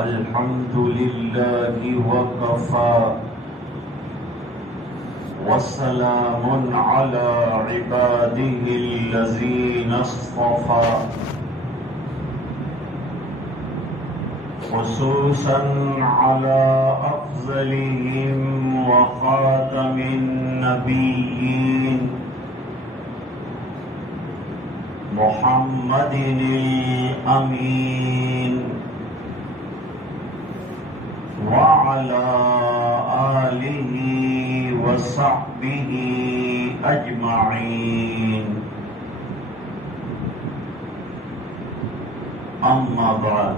الحمد لله وكفى وسلام على عباده الذين اصطفى خصوصا على أفضلهم وخاتم النبيين محمد الأمين وعلى آله وصحبه أجمعين أما بعد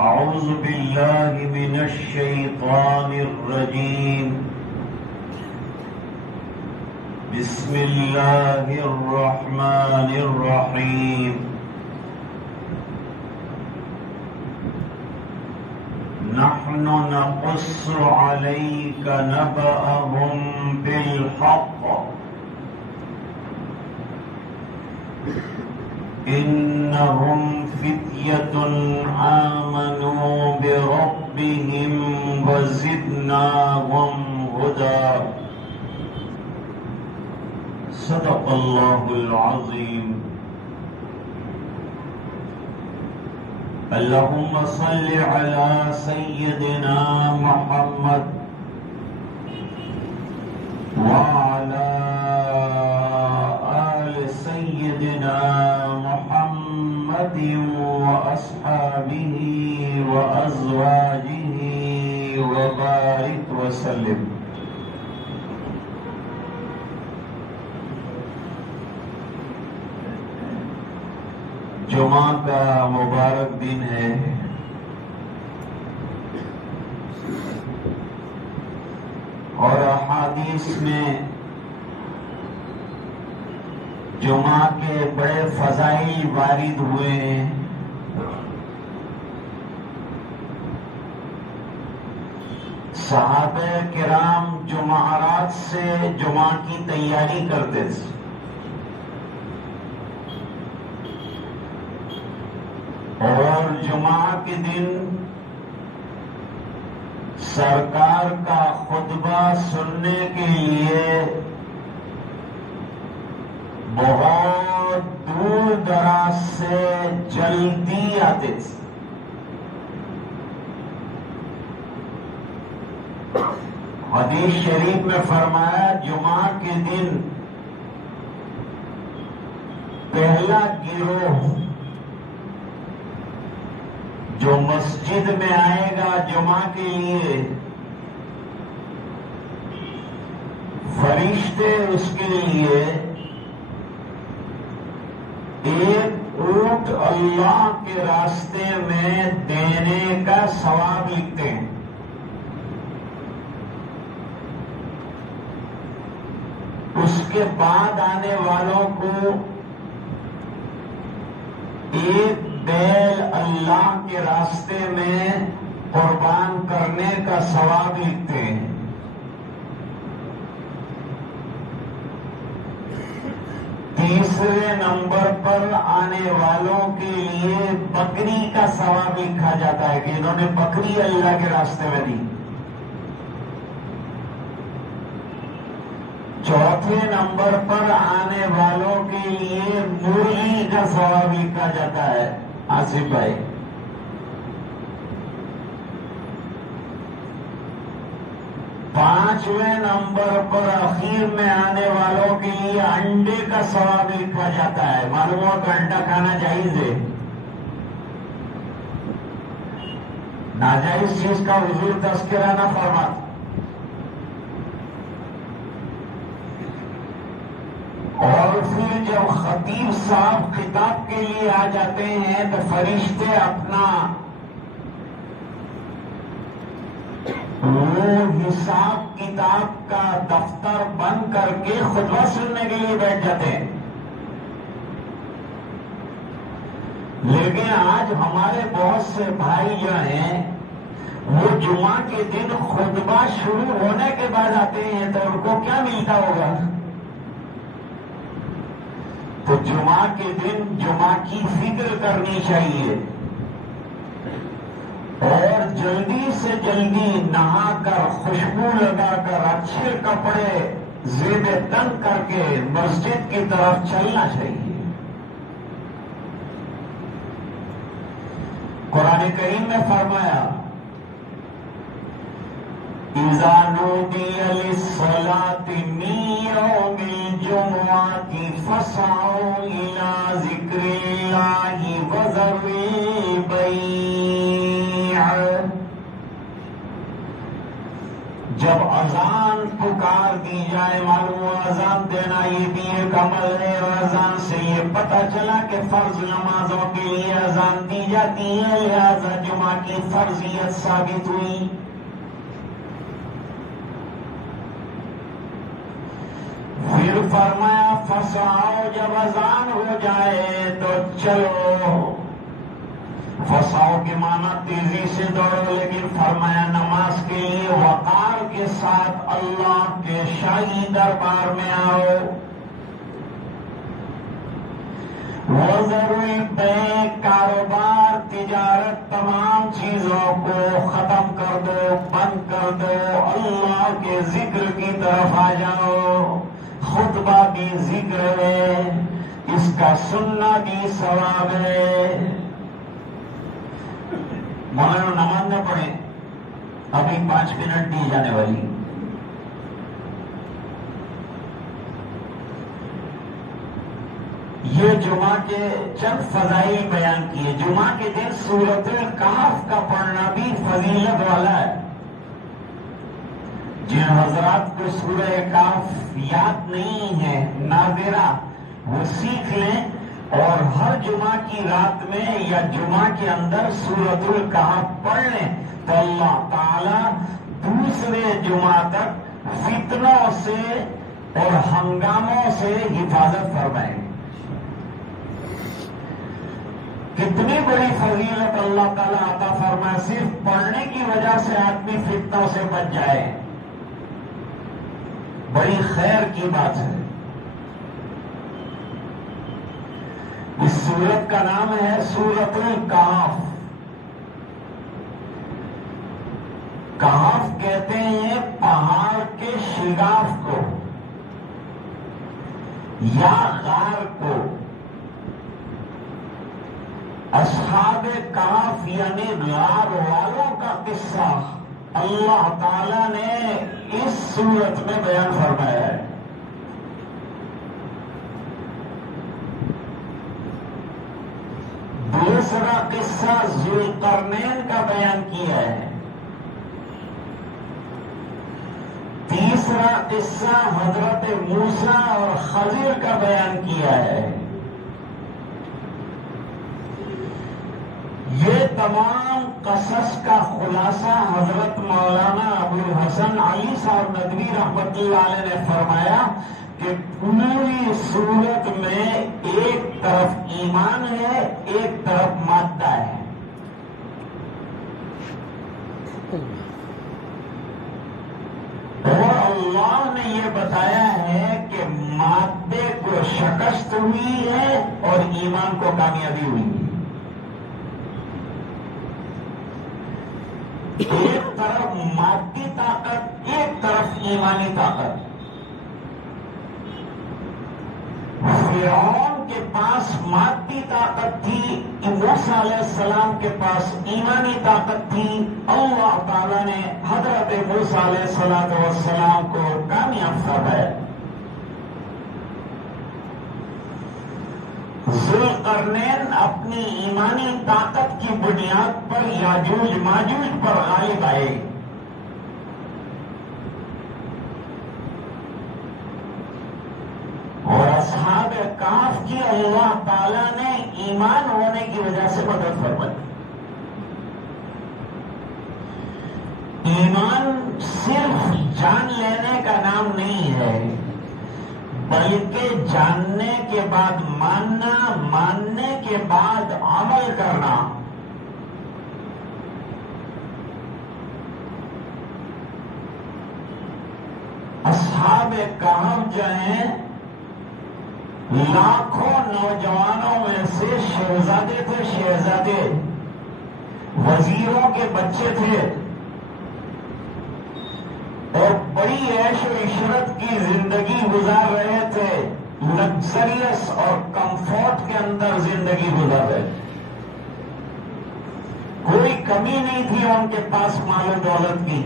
أعوذ بالله من الشيطان الرجيم بسم الله الرحمن الرحيم نحن نقص عليك نبأهم بالحق إنهم فتية آمنوا بربهم وزدناهم هدى صدق الله العظيم اللهم صل على سيدنا محمد وعلى آل سيدنا محمد وأصحابه وأزواجه وبارك وسلم. جمعہ کا مبارک دن ہے اور احادیث میں جمعہ کے بڑے فضائل وارد ہوئے ہیں. صحابہ کرام جمعرات سے جمعہ کی تیاری کرتے تھے. اور جمعہ کے دن سرکار کا خطبہ سننے کے لیے بہت دور دراز سے جلدی آتے تھے. حدیث شریف میں فرمایا جمعہ کے دن پہلا گروہ جو مسجد میں آئے گا جمعہ کے لیے فرشتے اس کے لیے ایک اونٹ اللہ کے راستے میں دینے کا ثواب لکھتے ہیں. اس کے بعد آنے والوں کو ایک بیل اللہ کے راستے میں قربان کرنے کا ثواب لکھتے ہیں. تیسرے نمبر پر آنے والوں کے لیے بکری کا ثواب لکھا جاتا ہے کہ انہوں نے بکری اللہ کے راستے میں دی. چوتھے نمبر پر آنے والوں کے لیے مرغی کا ثواب لکھا جاتا ہے. آصف بھائی پانچویں نمبر پر اخیر میں آنے والوں کے لیے انڈے کا ثواب لکھا جاتا ہے. معلوم ہوا کہ انڈا کھانا جائز ہے. ناجائز چیز کا حضور تذکرہ نہ فرماتے. اور پھر جب خطیب صاحب خطاب کے لیے آ جاتے ہیں تو فرشتے اپنا وہ حساب کتاب کا دفتر بند کر کے خطبہ سننے کے لیے بیٹھ جاتے ہیں. لیکن آج ہمارے بہت سے بھائی جو ہیں وہ جمعہ کے دن خطبہ شروع ہونے کے بعد آتے ہیں تو ان کو کیا ملتا ہوگا؟ تو جمعہ کے دن جمعہ کی فکر کرنی چاہیے اور جلدی سے جلدی نہا کر خوشبو لگا کر اچھے کپڑے زیب تن کر کے مسجد کی طرف چلنا چاہیے۔ قرآن کریم میں فرمایا اذا نودی للصلاة من یوم الجمعة فاسعوا الى ذکر اللہ وذروا البیع۔ جب اذان پکار دی جائے، معلوم ہوا اذان دینا یہ بھی ایک عمل ہے، اور اذان سے یہ پتہ چلا کہ فرض نمازوں کے لیے اذان دی جاتی ہے، لہذا جمعہ کی فرضیت ثابت ہوئی۔ پھر فرمایا فسعوا، جب اذان ہو جائے تو چلو۔ فسعوا کے معنی تیزی سے دوڑو، لیکن فرمایا نماز کے لیے وقار کے ساتھ اللہ کے شاہی دربار میں آؤ۔ وذروا البیع، کاروبار تجارت تمام چیزوں کو ختم کر دو، بند کر دو، اللہ کے ذکر کی طرف آ جاؤ۔ خطبہ بھی ذکر ہے، اس کا سننا بھی ثواب ہے۔ مولانا نماز نہ پڑھیں، ابھی 5 منٹ دی جانے والی۔ یہ جمعہ کے چند فضائل بیان کیے۔ جمعہ کے دن سورۃ الکہف کا پڑھنا بھی فضیلت والا ہے۔ جن حضرات کو سورہ کہف یاد نہیں ہے نادرہ، وہ سیکھ لیں اور ہر جمعہ کی رات میں یا جمعہ کے اندر سورۃ الکہف پڑھ لیں تو اللہ تعالی دوسرے جمعہ تک فتنوں سے اور ہنگاموں سے حفاظت فرمائیں۔ کتنی بڑی فضیلت اللہ تعالیٰ عطا فرمائے، صرف پڑھنے کی وجہ سے آدمی فتنوں سے بچ جائے، بڑی خیر کی بات ہے۔ اس سورت کا نام ہے سورۃ الکہف۔ کہف کہتے ہیں پہاڑ کے شگاف کو یا غار کو۔ اصحاب کہف یعنی غار والوں کا قصہ اللہ تعالی نے اس سورت میں بیان فرمایا ہے۔ دوسرا قصہ ذوالقرنین کا بیان کیا ہے۔ تیسرا قصہ حضرت موسیٰ اور خضر کا بیان کیا ہے۔ یہ تمام قصص کا خلاصہ حضرت مولانا ابوالحسن علی صاحب ندوی رحمۃ اللہ علیہ نے فرمایا کہ پوری صورت میں ایک طرف ایمان ہے، ایک طرف مادہ ہے۔ اور اللہ نے یہ بتایا ہے کہ مادے کو شکست ہوئی ہے اور ایمان کو کامیابی ہوئی ہے۔ ایک طرف مادی طاقت، ایک طرف ایمانی طاقت۔ فرعون کے پاس مادی طاقت تھی، موسیٰ علیہ السلام کے پاس ایمانی طاقت تھی۔ اللہ تعالیٰ نے حضرت موسیٰ علیہ السلام کو کامیاب فرمایا۔ ذوالقرنین اپنی ایمانی طاقت کی بنیاد پر یاجوج ماجوج پر غالب آئے۔ اور اصحاب کہف کی اللہ تعالیٰ نے ایمان ہونے کی وجہ سے مدد فرمائی۔ ایمان صرف جان لینے کا نام نہیں ہے، بلکہ جاننے کے بعد ماننا، ماننے کے بعد عمل کرنا۔ اصحاب کہف جو ہیں لاکھوں نوجوانوں میں سے شہزادے تھے، شہزادے وزیروں کے بچے تھے، اور بڑی عیش و عشرت کی زندگی گزار رہے تھے، لگژریس اور کمفورٹ کے اندر زندگی گزار رہے تھے، کوئی کمی نہیں تھی ان کے پاس مال و دولت کی،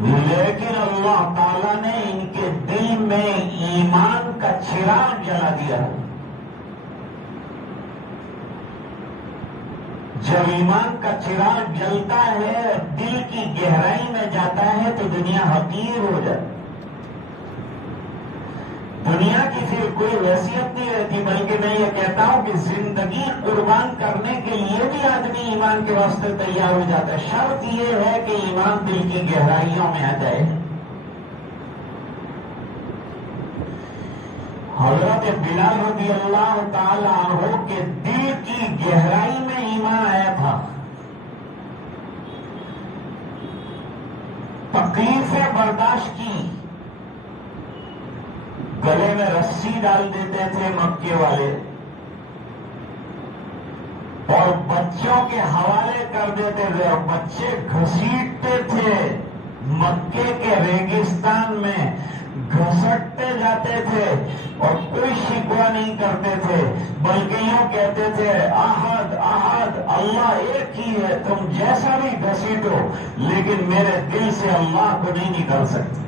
لیکن اللہ تعالیٰ نے ان کے دل میں ایمان کا چراغ جلا دیا۔ جب ایمان کا چراغ جلتا ہے، دل کی گہرائی میں جاتا ہے تو دنیا حقیر ہو جاتی، دنیا کی پھر کوئی حیثیت نہیں رہتی، بلکہ میں یہ کہتا ہوں کہ زندگی قربان کرنے کے لیے بھی آدمی ایمان کے واسطے تیار ہو جاتا ہے، شرط یہ ہے کہ ایمان دل کی گہرائیوں میں آ جائے۔ حضرت بلال رضی اللہ تعالی عنہ کے دل کی گہرائی میں ایمان آیا تھا، تکلیفیں برداشت کی، گلے میں رسی ڈال دیتے تھے مکے والے، اور بچوں کے حوالے کر دیتے تھے، اور بچے گھسیٹتے تھے، مکے کے ریگستان میں گھسٹتے جاتے تھے، اور کوئی شکوہ نہیں کرتے تھے، بلکہ یوں کہتے تھے احد احد، اللہ ایک ہی ہے، تم جیسا بھی گھسیٹو لیکن میرے دل سے اللہ کو نہیں نکال سکتے،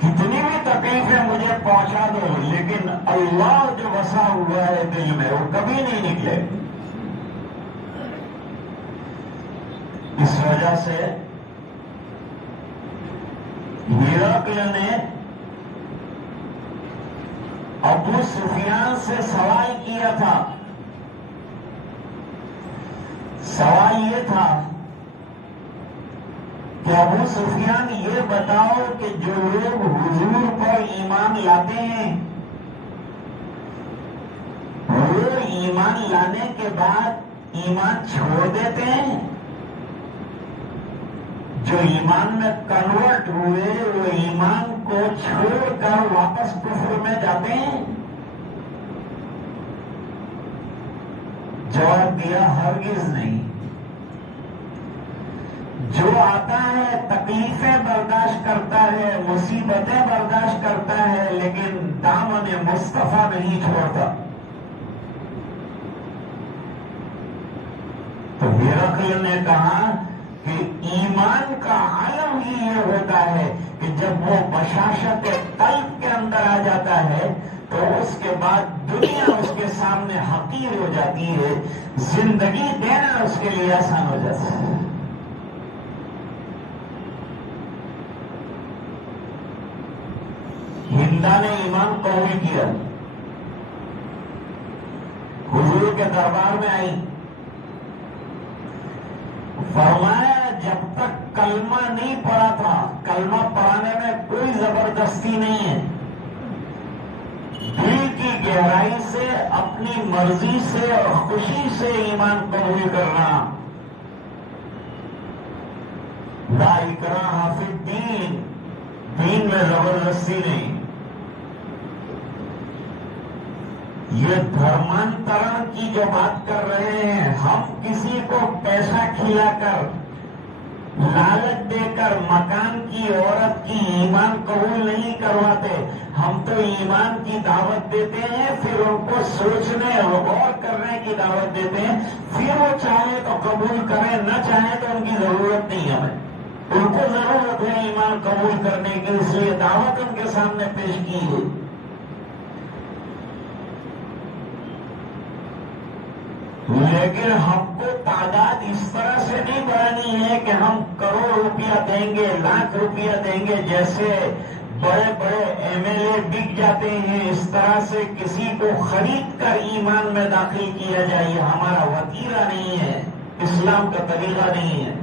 کتنی بھی تکلیفیں مجھے پہنچا دو لیکن اللہ جو بسا ہوا ہے دل میں وہ کبھی نہیں نکلے۔ اس وجہ سے ہرقل نے ابو سفیان سے سوال کیا تھا، سوال یہ تھا کہ ابو سفیان یہ بتاؤ کہ جو لوگ حضور پر ایمان لاتے ہیں وہ ایمان لانے کے بعد ایمان چھوڑ دیتے ہیں، جو ایمان میں کنورٹ ہوئے وہ ایمان کو چھوڑ کر واپس کفر میں جاتے ہیں؟ جواب دیا ہرگز نہیں، جو آتا ہے تکلیفیں برداشت کرتا ہے، مصیبتیں برداشت کرتا ہے، لیکن دامن مصطفیٰ نہیں چھوڑتا۔ تو ہرقل نے کہا کہ ایمان کا عالم ہی یہ ہوتا ہے کہ جب وہ بشاشت قلب کے اندر آ جاتا ہے تو اس کے بعد دنیا اس کے سامنے حقیر ہو جاتی ہے، زندگی دینا اس کے لیے آسان ہو جاتا ہے۔ ہندا نے ایمان قبول کیا، حضور کے دربار میں آئی، فرمایا جب تک کلمہ نہیں پڑھا تھا، کلمہ پڑھانے میں کوئی زبردستی نہیں ہے، دل کی گہرائی سے اپنی مرضی سے اور خوشی سے ایمان قبول کرنا، لا اکراہ فی الدین، دین میں زبردستی نہیں۔ یہ دھرمانترن کی جو بات کر رہے ہیں، ہم کسی کو پیسہ کھلا کر، لالچ دے کر مکان کی، عورت کی ایمان قبول نہیں کرواتے، ہم تو ایمان کی دعوت دیتے ہیں، پھر ان کو سوچنے اور غور کرنے کی دعوت دیتے ہیں، پھر وہ چاہے تو قبول کریں، نہ چاہے تو ان کی ضرورت نہیں ہمیں، ان کو ضرورت ہے ایمان قبول کرنے کی، اس لیے دعوت ان کے سامنے پیش کی ہے۔ لیکن ہم کو تعداد اس طرح سے نہیں بڑھانی ہے کہ ہم کروڑ روپیہ دیں گے، لاکھ روپیہ دیں گے، جیسے بڑے بڑے ایم ایل اے بک جاتے ہیں، اس طرح سے کسی کو خرید کر ایمان میں داخل کیا جائے، یہ ہمارا وتیرہ نہیں ہے، اسلام کا طریقہ نہیں ہے۔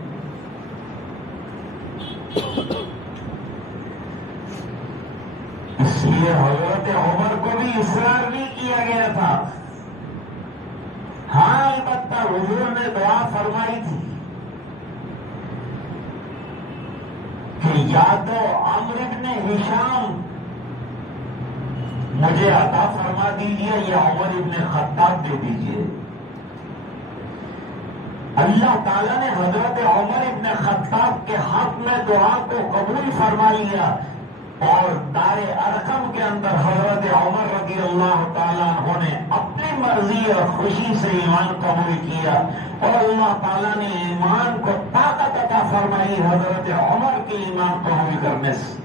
اس لیے حضرت عمر کو بھی اصرار نہیں کیا گیا تھا، ہاں البتہ حضور نے دعا فرمائی تھی کہ یا تو عمرو بن ہشام مجھے عطا فرما دیجئے یا عمر ابن خطاب دے دیجئے۔ اللہ تعالیٰ نے حضرت عمر ابن خطاب کے حق میں دعا کو قبول فرما لیا، اور دار ارقم کے اندر حضرت عمر رضی اللہ تعالیٰ عنہ نے اپنی مرضی اور خوشی سے ایمان قبول کیا، اور اللہ تعالیٰ نے ایمان کو طاقت عطا فرمائی حضرت عمر کے ایمان قبول کرنے سے۔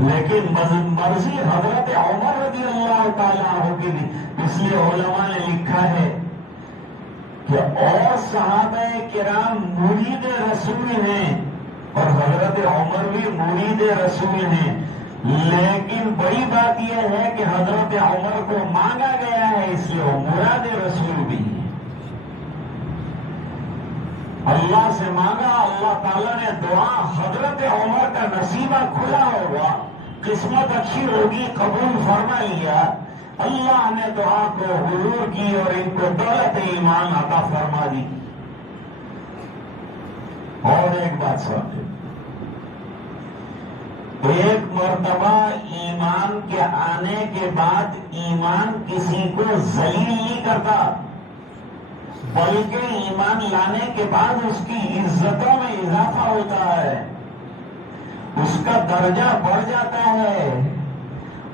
لیکن مرضی حضرت عمر رضی اللہ تعالیٰ عنہ کی بھی، اس لیے علماء نے لکھا ہے کہ اور صحابہ کرام مرید رسول ہیں اور حضرت عمر بھی مرید رسول ہیں، لیکن بڑی بات یہ ہے کہ حضرت عمر کو مانگا گیا ہے، اس لیے وہ مراد رسول بھی ہے۔ اللہ سے مانگا، اللہ تعالیٰ نے دعا، حضرت عمر کا نصیبہ کھلا ہوگا، قسمت اچھی ہوگی، قبول فرما لیا۔ اللہ نے دعا کو حضور کی اور ان کو دولت ایمان عطا فرما دی۔ اور ایک بات سمجھے، ایک مرتبہ ایمان کے آنے کے بعد ایمان کسی کو ذلیل نہیں کرتا، بلکہ ایمان لانے کے بعد اس کی عزتوں میں اضافہ ہوتا ہے، اس کا درجہ بڑھ جاتا ہے،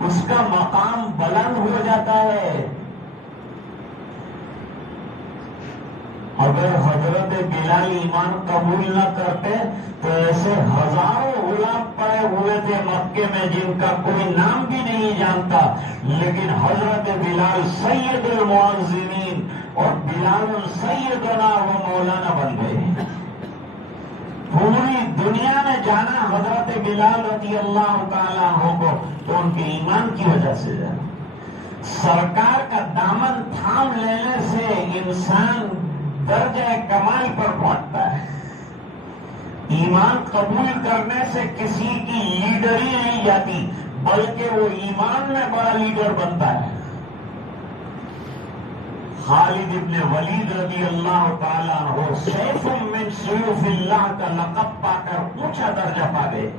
اس کا مقام بلند ہو جاتا ہے۔ اگر حضرت بلال ایمان قبول نہ کرتے تو ایسے ہزاروں غلام پڑے ہوئے تھے مکے میں جن کا کوئی نام بھی نہیں جانتا، لیکن حضرت بلال سید المعظمین اور بلال سیدنا و مولانا بن گئے۔ پوری دنیا نے جانا حضرت بلال رضی اللہ تعالیٰ عنہ کو، تو ان کے ایمان کی وجہ سے جانا۔ سرکار کا دامن تھام لینے سے انسان درجہ کمال پر پہنچتا ہے، ایمان قبول کرنے سے کسی کی لیڈری نہیں جاتی، بلکہ وہ ایمان میں بڑا لیڈر بنتا ہے۔ خالد ابن ولید رضی اللہ تعالیٰ عنہ سیف من سیوف اللہ کا لقب پا کر اونچا درجہ پا گئے۔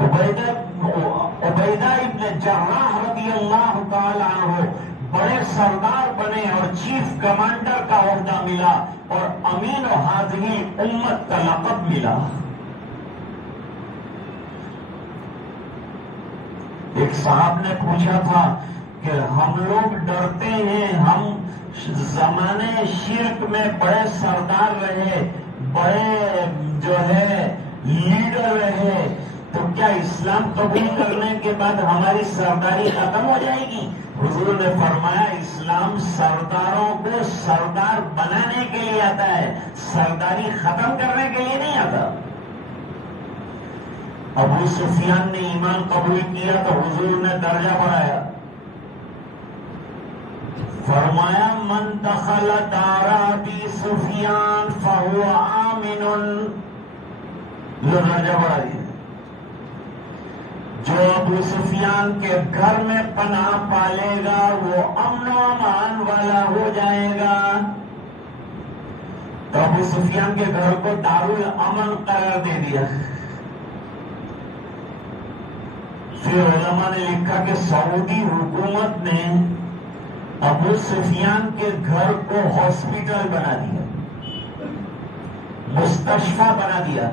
عبیدہ ابن جراح رضی اللہ تعالیٰ عنہ بڑے سردار بنے اور چیف کمانڈر کا عہدہ ملا اور امین و حاضری امت کا لقب ملا۔ ایک صاحب نے پوچھا تھا کہ ہم لوگ ڈرتے ہیں، ہم زمانے شرک میں بڑے سردار رہے، بڑے جو ہے لیڈر رہے، تو کیا اسلام قبول کرنے کے بعد ہماری سرداری ختم ہو جائے گی؟ حضور نے فرمایا اسلام سرداروں کو سردار بنانے کے لیے آتا ہے، سرداری ختم کرنے کے لیے نہیں آتا۔ ابو سفیان نے ایمان قبول کیا تو حضور نے درجہ بڑھایا، فرمایا من دخل دار ابی سفیان فہو آمن، درجہ بڑھا دیا، جو ابو سفیان کے گھر میں پناہ پالے گا وہ امن و امان والا ہو جائے گا۔ تو ابو سفیان کے گھر کو دارالامن قرار دے دیا۔ پھر علماء نے لکھا کہ سعودی حکومت نے ابو سفیان کے گھر کو ہاسپٹل بنا دیا، مستشفی بنا دیا۔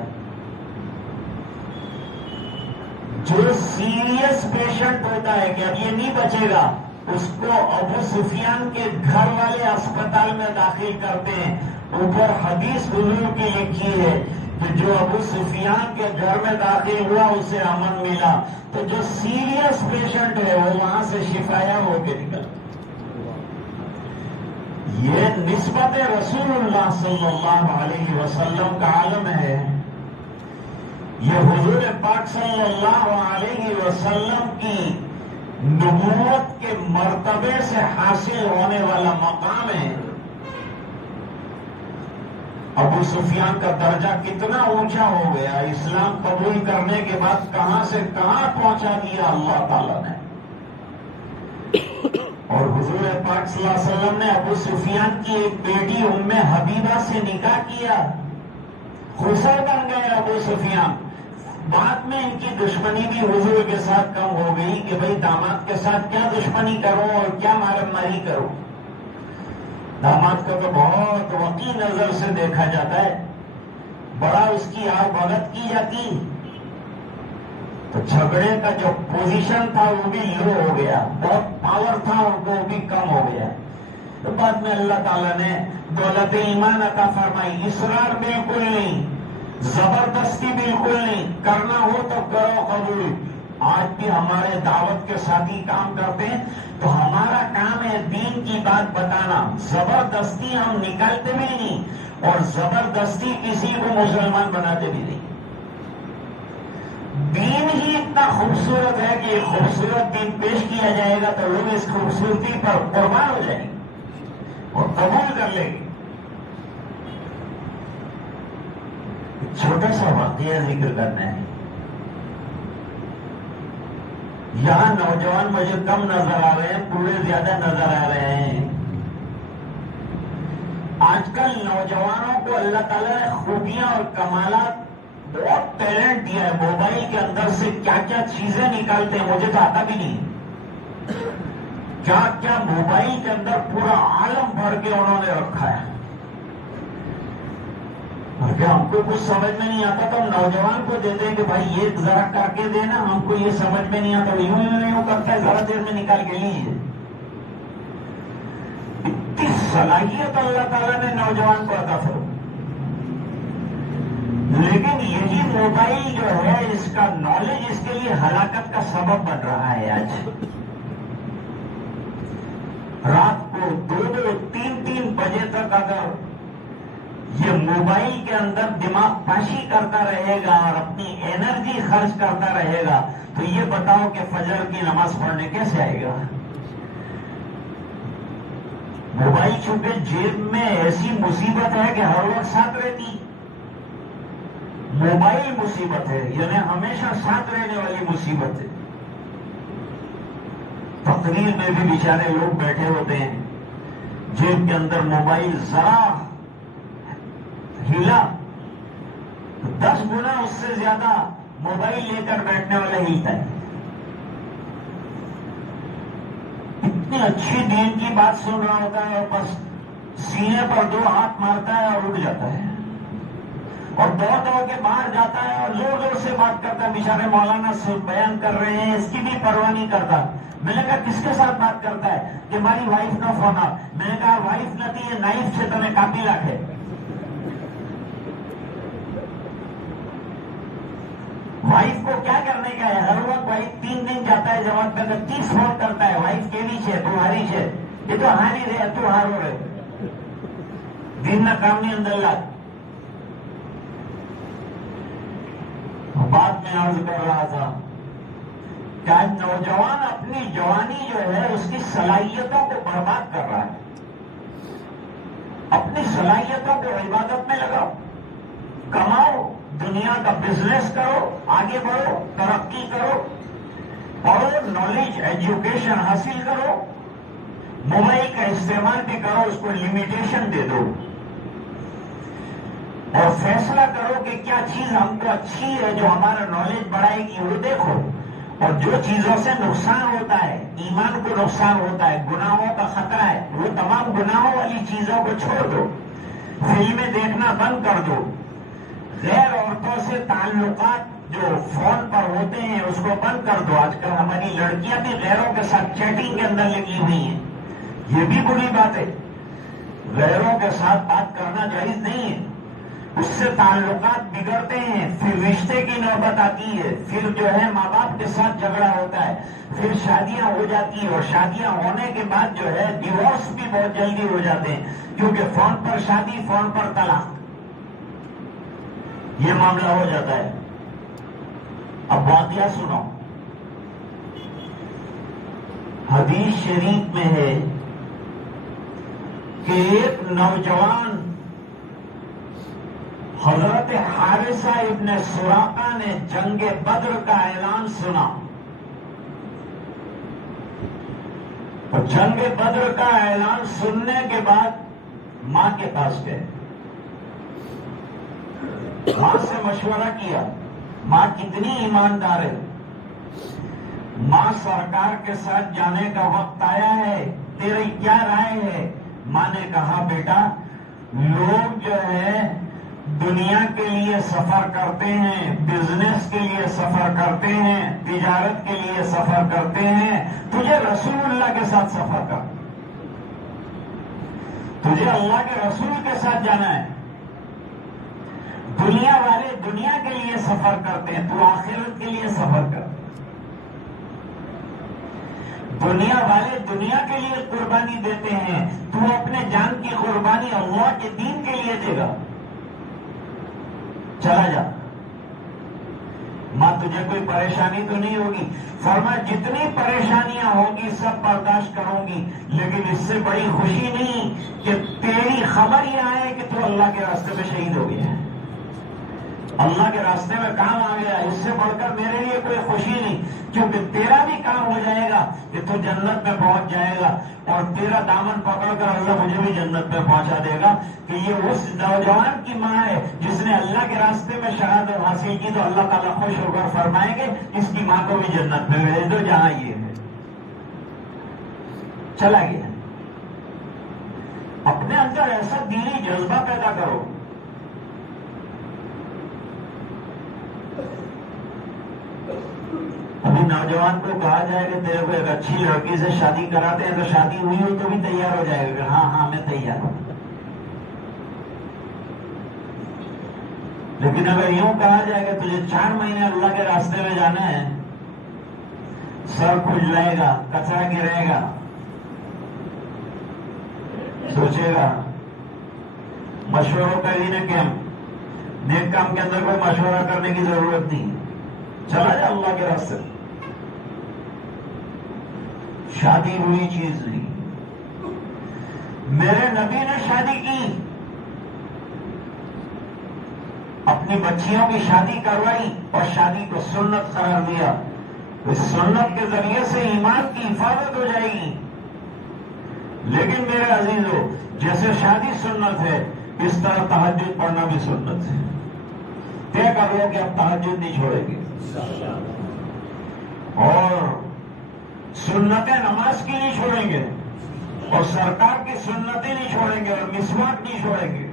جو سیریس پیشنٹ ہوتا ہے کہ اب یہ نہیں بچے گا، اس کو ابو سفیان کے گھر والے اسپتال میں داخل کرتے ہیں۔ اوپر حدیث حضور کی لکھی ہے کہ جو ابو سفیان کے گھر میں داخل ہوا اسے امن ملا، تو جو سیریس پیشنٹ ہے وہ وہاں سے شفایاب ہو کے نکل۔ یہ نسبت رسول اللہ صلی اللہ علیہ وسلم کا عالم ہے۔ یہ حضور پاک صلی اللہ علیہ وسلم کی نبوت کے مرتبے سے حاصل ہونے والا مقام ہے۔ ابو سفیان کا درجہ کتنا اونچا ہو گیا، اسلام قبول کرنے کے بعد کہاں سے کہاں پہنچا دیا اللہ تعالیٰ نے۔ اور حضور پاک صلی اللہ علیہ وسلم نے ابو سفیان کی ایک بیٹی ام حبیبہ سے نکاح کیا، خسر بن گئے ابو سفیان۔ بعد میں ان کی دشمنی بھی حضور کے ساتھ کم ہو گئی کہ بھئی داماد کے ساتھ کیا دشمنی کرو اور کیا مارم ماری کرو. داماد کو تو بہت وقی نظر سے دیکھا جاتا ہے، بڑا اس کی آؤ بھگت کی جاتی، تو جھگڑے کا جو پوزیشن تھا وہ بھی لو ہو گیا، بہت پاور تھا وہ بھی کم ہو گیا. تو بعد میں اللہ تعالیٰ نے دولت ایمان عطا فرمائی. اصرار بالکل نہیں، زبردستی بالکل نہیں، کرنا ہو تو کرو قبول. آج بھی ہمارے دعوت کے ساتھی کام کرتے ہیں تو ہمارا کام ہے دین کی بات بتانا. زبردستی ہم نکالتے بھی نہیں اور زبردستی کسی کو مسلمان بناتے بھی نہیں. دین ہی اتنا خوبصورت ہے کہ ایک خوبصورت دین پیش کیا جائے گا تو لوگ اس خوبصورتی پر قربان ہو جائیں گے اور قبول کر لیں گے. چھوٹا سا واقعہ ذکر کرنا ہے. یہاں نوجوان مجھے کم نظر آ رہے ہیں، پورے زیادہ نظر آ رہے ہیں. آج کل نوجوانوں کو اللہ تعالیٰ نے خوبیاں اور کمالات، بہت ٹیلنٹ دیا ہے. موبائل کے اندر سے کیا کیا چیزیں نکالتے ہیں مجھے تو آتا بھی نہیں. کیا کیا موبائل کے اندر پورا عالم بھر کے انہوں نے رکھا ہے. کیا ہم کو کچھ سمجھ میں نہیں آتا تو ہم نوجوان کو دیتے ہیں کہ بھائی یہ ذرا کر کے دینا، ہم کو یہ سمجھ میں نہیں آتا، یوں کرتا ہے، ذرا دیر میں نکال کے لیجیے. اتنی صلاحیت اللہ تعالیٰ نے نوجوان کو عطا فرمائی. لیکن یہی موبائل جو ہے اس کا نالج اس کے لیے ہلاکت کا سبب بن رہا ہے. آج رات کو 2-3 بجے تک اگر یہ موبائل کے اندر دماغ پاشی کرتا رہے گا اور اپنی انرجی خرچ کرتا رہے گا تو یہ بتاؤ کہ فجر کی نماز پڑھنے کیسے آئے گا. موبائل چونکہ جیب میں ایسی مصیبت ہے کہ ہر وقت ساتھ رہتی. موبائل مصیبت ہے، یعنی ہمیشہ ساتھ رہنے والی مصیبت ہے. تقریر میں بھی بیچارے لوگ بیٹھے ہوتے ہیں، جیب کے اندر موبائل ذرا ہلا تو 10 گنا اس سے زیادہ موبائل لے کر بیٹھنے والا ہلتا ہے. اتنی اچھی دین کی بات سن رہا ہوتا ہے اور بس سینے پر 2 ہاتھ مارتا ہے اور اٹھ جاتا ہے اور دوڑ کے باہر جاتا ہے اور زور زور سے بات کرتا ہے. بیچارے مولانا سے بیان کر رہے ہیں، اس کی بھی پرواہ نہیں کرتا. میں نے کہا کس کے ساتھ بات کرتا ہے کہ ہماری وائف نہ فون آ. میں نے کہا وائف نہ تھی، یہ نائف سے تمہیں کاپی لاکھے. وائف کو کیا کرنے کا ہے؟ ہر وقت وائف 3 دن جاتا ہے جماعت میں 30 فون کرتا ہے، وائف کے لیے تو ہاری ہے، یہ تو ہاری رہے تو ہار ہو رہے دن نہ کام نہیں اندر لات. بات میں عرض کر رہا تھا کہ آج نوجوان اپنی جوانی جو ہے اس کی صلاحیتوں کو برباد کر رہا ہے. اپنی صلاحیتوں کو عبادت میں لگاؤ، کماؤ، دنیا کا بزنس کرو، آگے بڑھو، ترقی کرو، پڑھو، نالج ایجوکیشن حاصل کرو. موبائل کا استعمال بھی کرو، اس کو لمیٹیشن دے دو اور فیصلہ کرو کہ کیا چیز ہم کو اچھی ہے جو ہمارا نالج بڑھائے گی وہ دیکھو، اور جو چیزوں سے نقصان ہوتا ہے، ایمان کو نقصان ہوتا ہے، گناہوں کا خطرہ ہے، وہ تمام گناہوں والی چیزوں کو چھوڑ دو. فلمیں دیکھنا بند کر دو. غیر عورتوں سے تعلقات جو فون پر ہوتے ہیں اس کو بند کر دو. آج کل ہماری لڑکیاں بھی غیروں کے ساتھ چیٹنگ کے اندر لگی ہوئی ہیں، یہ بھی بری بات ہے. غیروں کے ساتھ بات کرنا جائز نہیں ہے، اس سے تعلقات بگڑتے ہیں، پھر رشتے کی نوبت آتی ہے، پھر جو ہے ماں باپ کے ساتھ جھگڑا ہوتا ہے، پھر شادیاں ہو جاتی ہیں اور شادیاں ہونے کے بعد جو ہے ڈیورس بھی بہت جلدی ہو جاتے ہیں کیونکہ فون پر شادی، فون پر طلاق، یہ معاملہ ہو جاتا ہے. اب واقعہ سنو. حدیث شریف میں ہے کہ ایک نوجوان حضرت حارثہ ابن سراقہ نے جنگ بدر کا اعلان سنا اور جنگ بدر کا اعلان سننے کے بعد ماں کے پاس گئے، ماں سے مشورہ کیا. ماں کتنی ایماندار ہے. ماں سرکار کے ساتھ جانے کا وقت آیا ہے، تیری کیا رائے ہے؟ ماں نے کہا بیٹا لوگ جو ہے دنیا کے لیے سفر کرتے ہیں، بزنس کے لیے سفر کرتے ہیں، تجارت کے لیے سفر کرتے ہیں، تجھے رسول اللہ کے ساتھ سفر کر، تجھے اللہ کے رسول کے ساتھ جانا ہے. دنیا والے دنیا کے لیے سفر کرتے ہیں، تو آخرت کے لیے سفر کر. دنیا والے دنیا کے لیے قربانی دیتے ہیں، تو اپنے جان کی قربانی اللہ کے دین کے لیے دے گا. چلا جا. ماں تجھے کوئی پریشانی تو نہیں ہوگی؟ فرمایا جتنی پریشانیاں ہوگی سب برداشت کروں گی، لیکن اس سے بڑی خوشی نہیں کہ تیری خبر یہ آئے کہ تو اللہ کے راستے میں شہید ہو گیا، اللہ کے راستے میں کام آ گیا. اس سے بڑھ کر میرے لیے کوئی خوشی نہیں، کیونکہ تیرا بھی کام ہو جائے گا کہ تو جنت میں پہنچ جائے گا، اور تیرا دامن پکڑ کر اللہ مجھے بھی جنت میں پہنچا دے گا. کہ یہ اس نوجوان کی ماں ہے جس نے اللہ کے راستے میں شہادت حاصل کی، تو اللہ تعالیٰ خوش ہو کر فرمائیں گے اس کی ماں کو بھی جنت میں بھیج دو جہاں یہ ہے. چلا گیا. اپنے اندر ایسا دینی جذبہ پیدا کرو. ابھی نوجوان کو کہا جائے کہ تیرے کو ایک اچھی لڑکی سے شادی کراتے ہیں، تو شادی ہوئی ہو تو بھی تیار ہو جائے گا کہ ہاں ہاں میں تیار ہوں. لیکن اگر یوں کہا جائے کہ تجھے 4 مہینے اللہ کے راستے میں جانا ہے، سر کھل جائے گا، کچرا گرے گا، سوچے گا مشوروں کا ہی نہ کیم، نیک کام کے اندر کوئی مشورہ کرنے کی ضرورت نہیں، چلا جا اللہ کے راستے. شادی ہوئی چیز نہیں. میرے نبی نے شادی کی، اپنی بچیوں کی شادی کروائی اور شادی کو سنت قرار دیا. اس سنت کے ذریعے سے ایمان کی حفاظت ہو جائے گی. لیکن میرے عزیزو، جیسے شادی سنت ہے اس طرح تہجد پڑھنا بھی سنت ہے. طے کر لو کہ اب تہجد نہیں چھوڑیں گے، اور سنتیں نماز کی نہیں چھوڑیں گے، اور سرکار کی سنتیں نہیں چھوڑیں گے، اور مسواک نہیں چھوڑیں گے.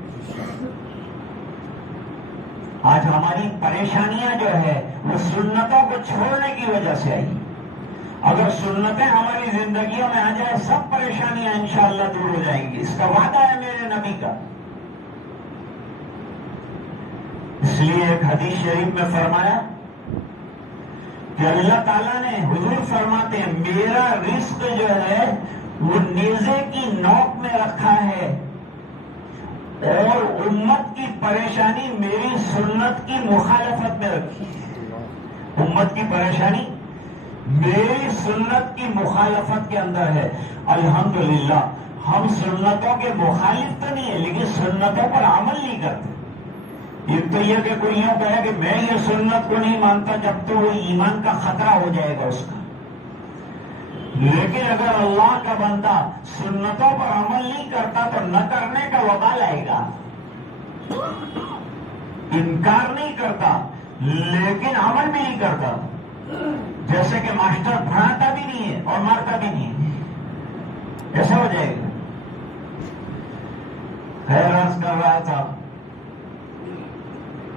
آج ہماری پریشانیاں جو ہے وہ سنتوں کو چھوڑنے کی وجہ سے آئی. اگر سنتیں ہماری زندگیوں میں آ جائے سب پریشانیاں انشاءاللہ دور ہو جائیں گی. اس کا وعدہ ہے میرے نبی کا. اس لیے ایک حدیث شریف میں فرمایا کہ اللہ تعالیٰ نے، حضور فرماتے ہیں میرا رزق جو ہے وہ نیزے کی نوک میں رکھا ہے، اور امت کی پریشانی میری سنت کی مخالفت میں رکھی ہے. امت کی پریشانی میری سنت کی مخالفت کے اندر ہے. الحمدللہ ہم سنتوں کے مخالف تو نہیں ہے، لیکن سنتوں پر عمل نہیں کرتے. ایک تو یہ کہ کوئی یوں کہے کہ میں یہ سنت کو نہیں مانتا، جب تو وہ ایمان کا خطرہ ہو جائے گا اس کا. لیکن اگر اللہ کا بندہ سنتوں پر عمل نہیں کرتا تو نہ کرنے کا وبال آئے گا. انکار نہیں کرتا لیکن عمل بھی نہیں کرتا. جیسے کہ ماسٹر پڑھاتا بھی نہیں ہے اور مارتا بھی نہیں ہے، ایسا ہو جائے گا. خیر عرض کر رہا تھا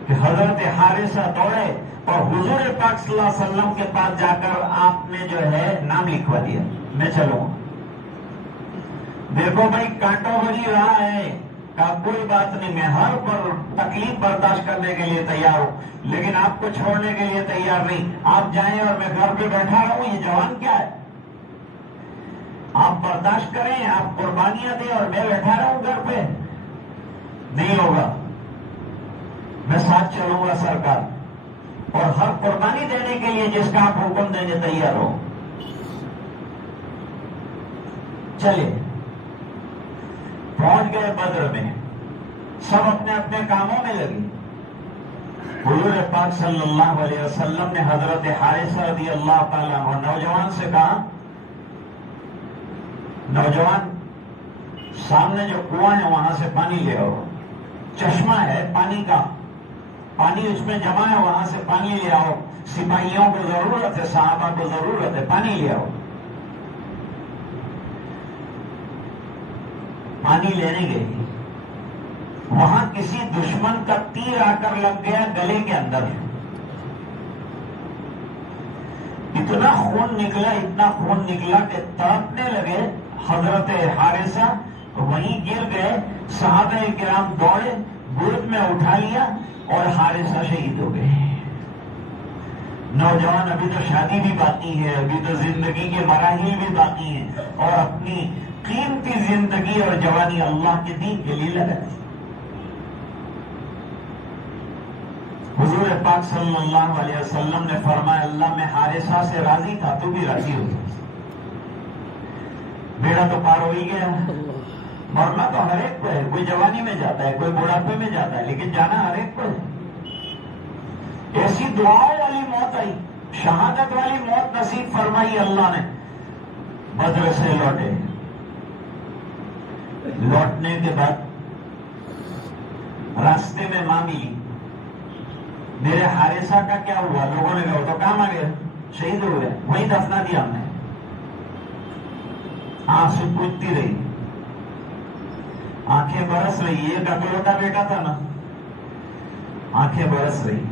کہ حضرت حارثہ دوڑے اور حضور پاک صلی اللہ علیہ وسلم کے پاس جا کر آپ نے جو ہے نام لکھوا دیا، میں چلوں گا. دیکھو بھائی کانٹوں بھری رہا ہے، کہا کوئی بات نہیں، میں ہر پر تکلیف برداشت کرنے کے لیے تیار ہوں، لیکن آپ کو چھوڑنے کے لیے تیار نہیں. آپ جائیں اور میں گھر پہ بیٹھا رہوں، یہ جوان کیا ہے؟ آپ برداشت کریں، آپ قربانیاں دیں اور میں بیٹھا رہوں گھر پہ؟ نہیں ہوگا، میں ساتھ چلوں گا سرکار، اور ہر قربانی دینے کے لیے جس کا آپ حکم دیں گے تیار ہو. چلے پہنچ گئے بدر میں، سب اپنے اپنے کاموں میں لگے. حضور پاک صلی اللہ علیہ وسلم نے حضرت حارثہ رضی اللہ تعالیٰ عنہ نوجوان سے کہا، نوجوان سامنے جو کنواں ہے وہاں سے پانی لے آؤ، چشمہ ہے پانی کا، پانی اس میں جمع ہے، وہاں سے پانی لے آؤ، سپاہیوں کو ضرورت ہے، صحابہ کو ضرورت ہے، پانی لے آؤ۔ پانی لینے گئے، وہاں کسی دشمن کا تیر آ کر لگ گیا گلے کے اندر، اتنا خون نکلا، اتنا خون نکلا کہ تڑپنے لگے۔ حضرت حارثہ وہیں گر گئے، صحابہ کرام دوڑے، گود میں اٹھا لیا اور حارثہ شہید ہو گئے۔ نوجوان ابھی تو شادی بھی باقی ہے، ابھی تو زندگی کے مراحل بھی باقی ہیں، اور اپنی قیمتی زندگی اور جوانی اللہ کے دین کے لیے لگا دی۔ حضور پاک صلی اللہ علیہ وسلم نے فرمایا، اللہ میں حارثہ سے راضی تھا، تو بھی راضی ہو جا۔ بیڑا تو پار ہو ہی گیا، مرنا تو ہر ایک کو ہے، کوئی جوانی میں جاتا ہے، کوئی بڑھاپے میں جاتا ہے، لیکن جانا ہر ایک کو ہے۔ ایسی دعاؤں والی موت آئی، شہادت والی موت نصیب فرمائی اللہ نے۔ بدر سے لوٹے، لوٹنے کے بعد راستے میں ماں ملی، میرے حارثہ کا کیا ہوا؟ لوگوں نے کہا وہ تو کام آ گیا، شہید ہو گیا، وہیں دفنا دیا ہم نے۔ آنسو پوچھتی رہی، آنکھیں برس رہی، ایک اکلوٹا بیٹا تھا نا، آنکھیں برس رہی۔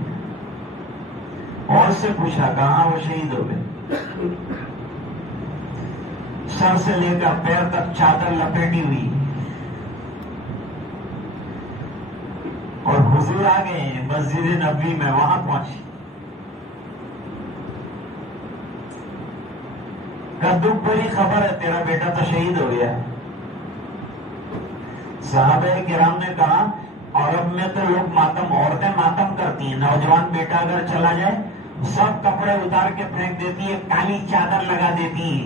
اور سے پوچھا کہاں؟ وہ شہید ہو گئے۔ سر سے لے کر پیر تک چادر لپیٹی ہوئی، اور حضور آ گئے ہیں مسجد نبوی میں، وہاں پہنچی۔ دکھ بھری خبر ہے، تیرا بیٹا تو شہید ہو گیا۔ صحابہ کرام نے کہا، عرب میں تو لوگ ماتم، عورتیں ماتم کرتی ہیں، نوجوان بیٹا اگر چلا جائے سب کپڑے اتار کے پھینک دیتی ہے، کالی چادر لگا دیتی ہے۔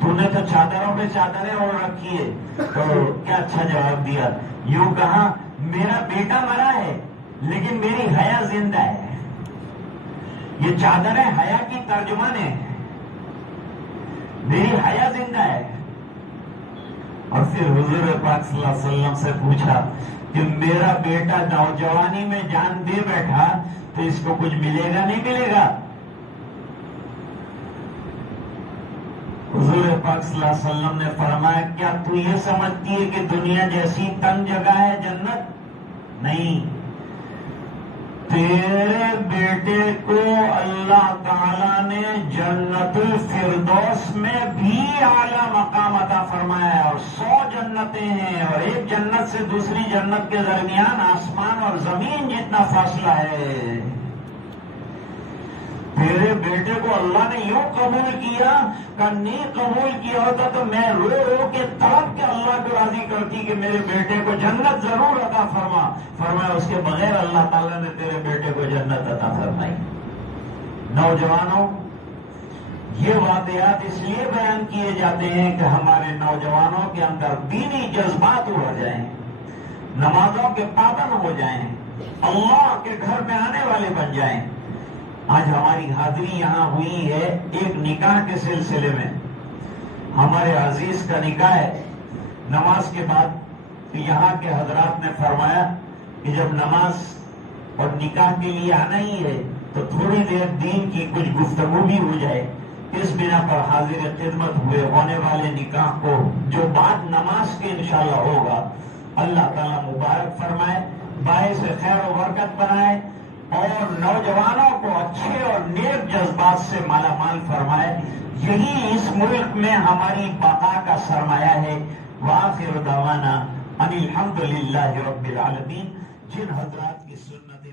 تو نے تو چادروں پہ چادریں اوڑھ رکھی ہے۔ تو کیا اچھا جواب دیا، یوں کہا، میرا بیٹا مرا ہے لیکن میری حیا زندہ ہے۔ یہ چادریں حیا کی ترجمان ہیں، میری حیا زندہ ہے۔ اور پھر حضور پاک صلی اللہ علیہ وسلم سے پوچھا کہ میرا بیٹا نوجوانی میں جان دے بیٹھا تو اس کو کچھ ملے گا نہیں ملے گا؟ حضور پاک صلی اللہ علیہ وسلم نے فرمایا، کیا تو یہ سمجھتی ہے کہ دنیا جیسی تنگ جگہ ہے جنت؟ نہیں، تیرے بیٹے کو اللہ تعالیٰ نے جنت الفردوس میں بھی اعلیٰ مقام عطا فرمایا ہے، اور 100 جنتیں ہیں، اور ایک جنت سے دوسری جنت کے درمیان آسمان اور زمین جتنا فاصلہ ہے۔ تیرے بیٹے کو اللہ نے یوں قبول کیا کہ نہیں قبول کیا ہوتا تو میں رو رو کے تڑپ کے اللہ کو راضی کرتی کہ میرے بیٹے کو جنت ضرور عطا فرمایا، اس کے بغیر اللہ تعالیٰ نے تیرے بیٹے کو جنت عطا فرمائی۔ نوجوانوں، یہ واقعات اس لیے بیان کیے جاتے ہیں کہ ہمارے نوجوانوں کے اندر دینی جذبات ابھر جائیں، نمازوں کے پابند ہو جائیں، اللہ کے گھر میں آنے والے بن جائیں۔ آج ہماری حاضری یہاں ہوئی ہے ایک نکاح کے سلسلے میں، ہمارے عزیز کا نکاح ہے۔ نماز کے بعد یہاں کے حضرات نے فرمایا کہ جب نماز اور نکاح کے لیے آنا ہی ہے تو تھوڑی دیر دین کی کچھ گفتگو بھی ہو جائے۔ اس بنا پر حاضر خدمت ہوئے ہونے والے نکاح کو جو بعد نماز کے انشاءاللہ ہوگا، اللہ تعالیٰ مبارک فرمائے، باعث خیر و برکت بنائے، اور نوجوانوں کو اچھے اور نیک جذبات سے مالا مال فرمائے۔ یہی اس ملک میں ہماری بقا کا سرمایہ ہے۔ وآخر دعوانا ان الحمد للہ رب العالمین۔ جن حضرات کی سنت